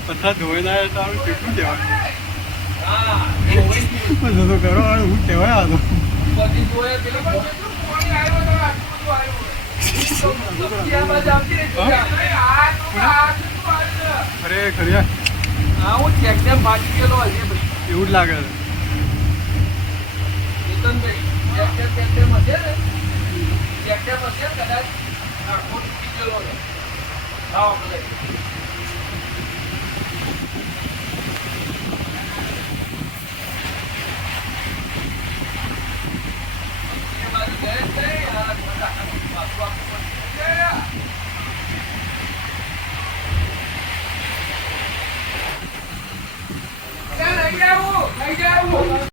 પથ્થર ધોઈ ના તારું કેટલું કહેવાય કરો હું કહેવાય આ અરે ખરી હું ચેક બાકી ગયેલો એવું જ લાગે છે